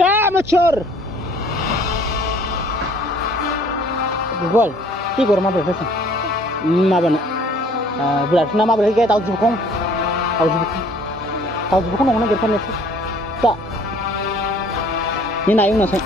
Amateur. Gol. Ti gor ma berapa sih? Ma bana. Bulan nama berapa kayak tahu jukong. Tahu jukong mana gerkan itu? Tak. Ini nayung nasi.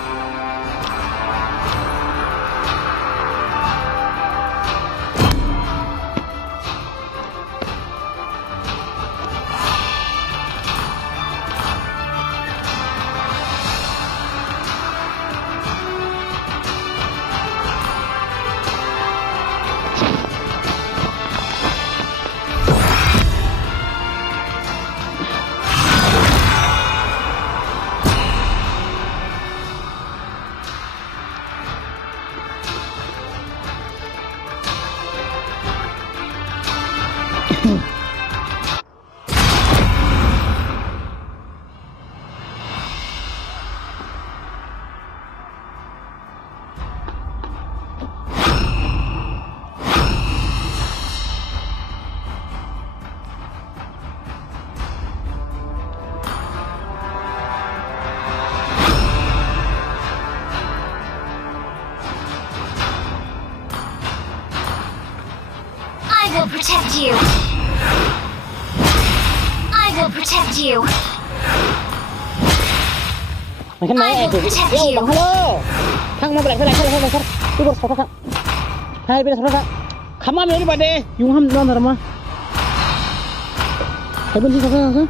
Protect you. I will protect you. Macam mana itu? Yo, bang halo. Kang mau balik. Tu bos kata. Hai, bila sudah. Kamu ambil ni pada. Yung ham don harma. Hai pun sih kata.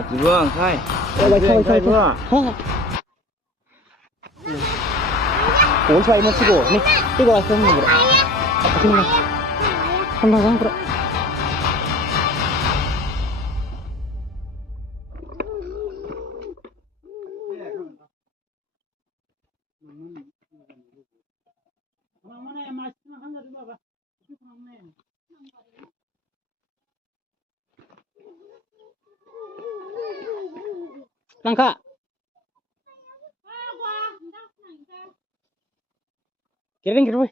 Tadi bang, hai. Hai. Ha. Oh, saya mau sih go. Ni, tiga orang semua bro. Sini. Kandang bro. Langka. Kiring. Apa?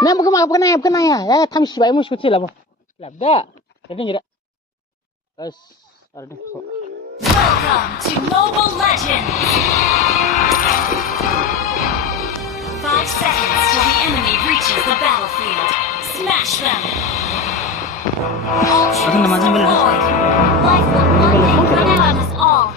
Nah, bukan ya. Ya, kami sih bayi musuh kecil apa? Labda. Kiring kira. Bas, ada ni. Welcome to Mobile Legends. 5 seconds till the enemy reaches the battlefield. Smash them. Aku nama macam mana? Life will one day run out on us all.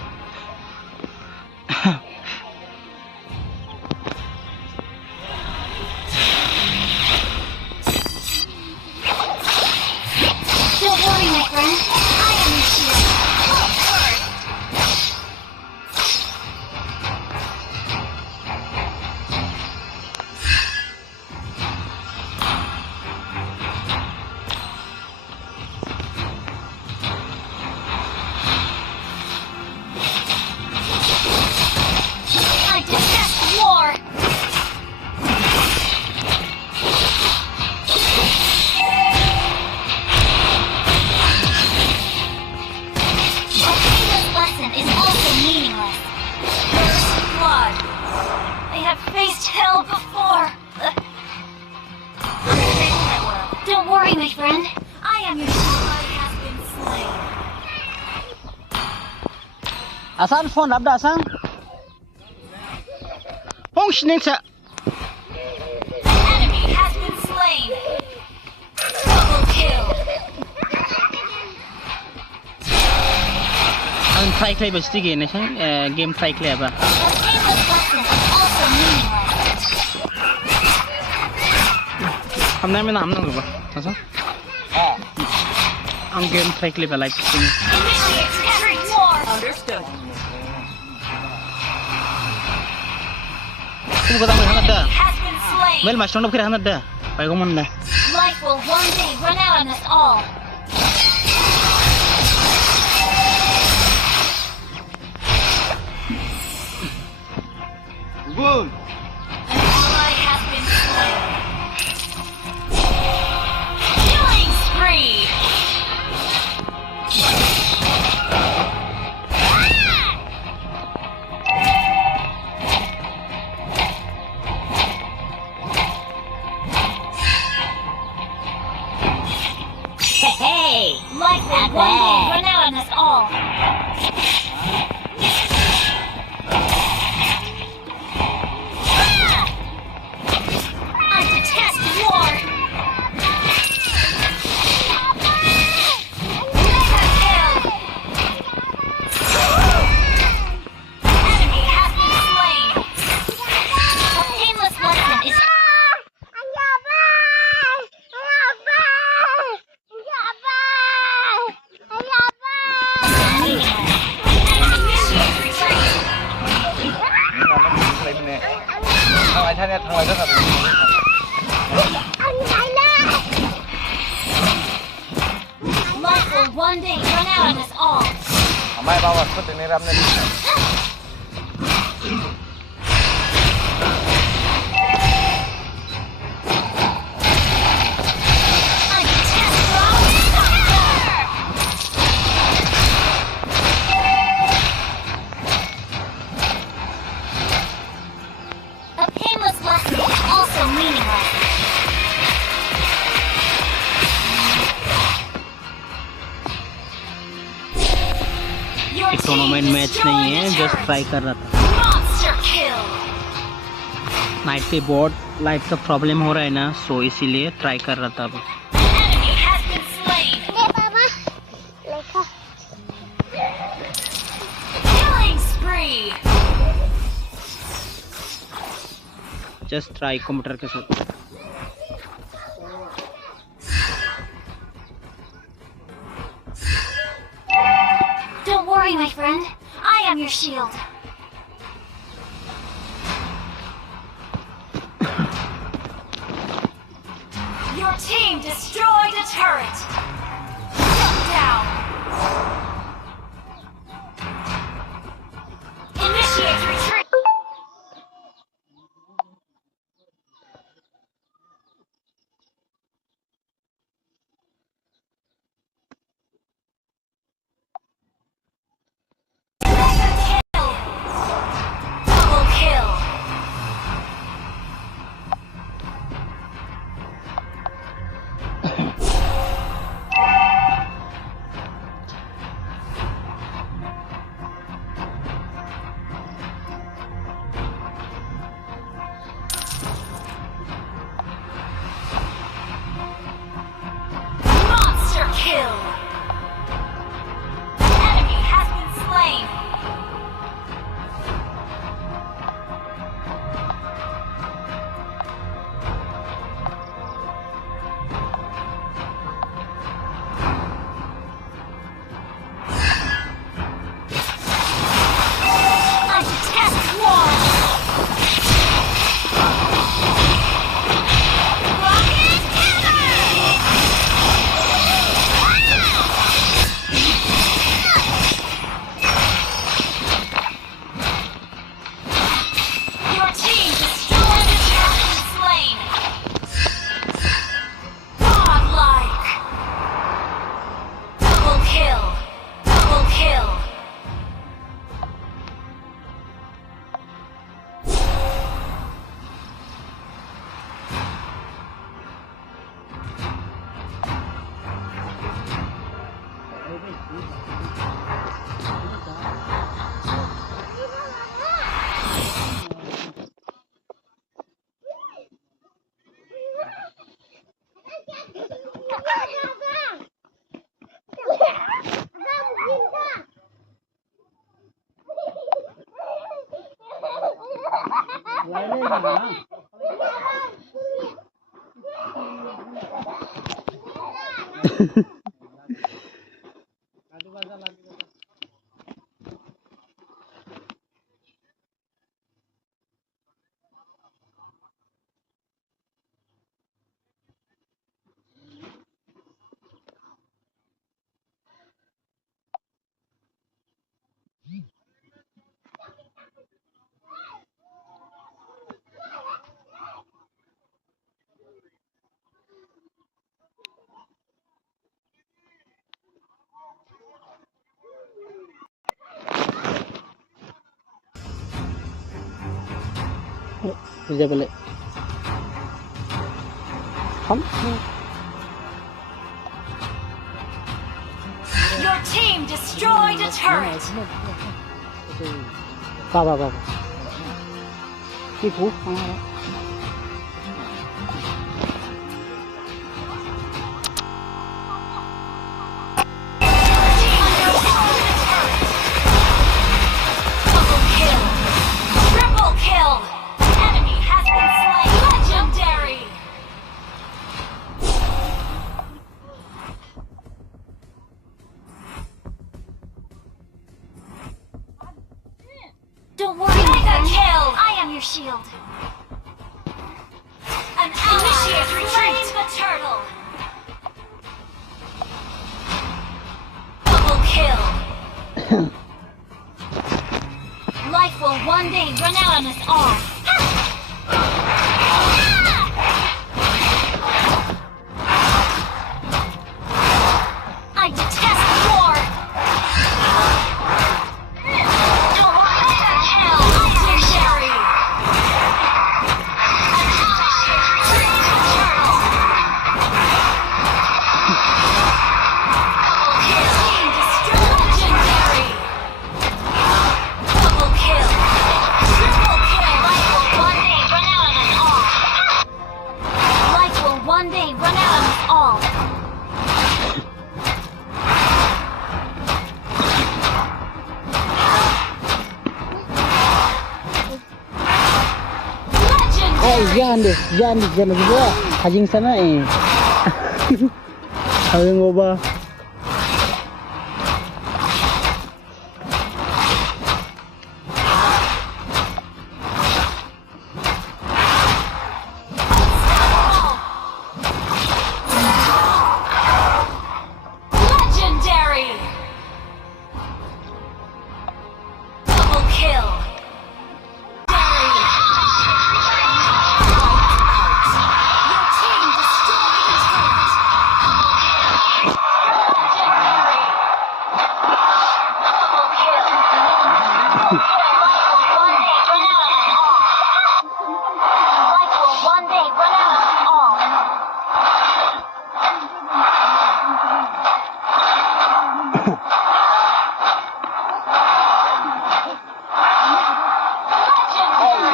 Don't worry, my friend. I am your shield. I detest war. A painless lesson is also meaningless. First blood. I have faced hell before. Don't worry, my friend. I am your shield. Has been slain. Asan phone labda asang. Function sa. The enemy has been slain. Double kill. Ang try play ba stige na siya? Game try play ba? A painless lesson is also meaningless. Ham namin naam nang ba? Asa? Ang game try play ba like thing. Initiate every war. Understood. Kung kata mo hangat da. Has been slain. Well, mas nung kira hangat da. Pay ko man da. Life will one day run out on us all. Boom. An ally has been slain. Killing spree. all. I detest war. Mega kill. Enemy has been slain. A painless lesson is life will one day run out on us all. I detest a painless lesson is also meaningless. Your एक team tournament match destroyed नहीं है, the just turret. Try कर रहा था. Monster kill. Night पे बहुत light का problem हो रहा है ना, सो इसीलिए ट्राई कर रहा था अभी. Enemy has been slain. Killing spree. Just try computer के साथ. Don't worry, my friend. I am your shield. Your team destroyed a turret. Shut down. Initiate retreat. Mega kill. Double kill. Monster kill. Enemy has been slain. I detest war. Rocket Your team destroyed the turret and slain. Godlike. Double kill. Double kill. Visible. Your team destroyed a turret. ป่าวพี่ถูกเอามาแล้ว Double kill. Triple kill. Enemy has been slain. Legendary. Don't worry. Mega kill. I am your shield. An ally has slain the turtle. Double kill. Life will one day run out on us all. I detest war. Mega kill. Legendary. An ally has slain the turtle. Double kill. Team destroyed. Legendary. Double kill. Triple kill. Life will one day run out on us all. Life will one day run out on us all. Legendary. Jangan juga. Hajing sana Ayo ngoba.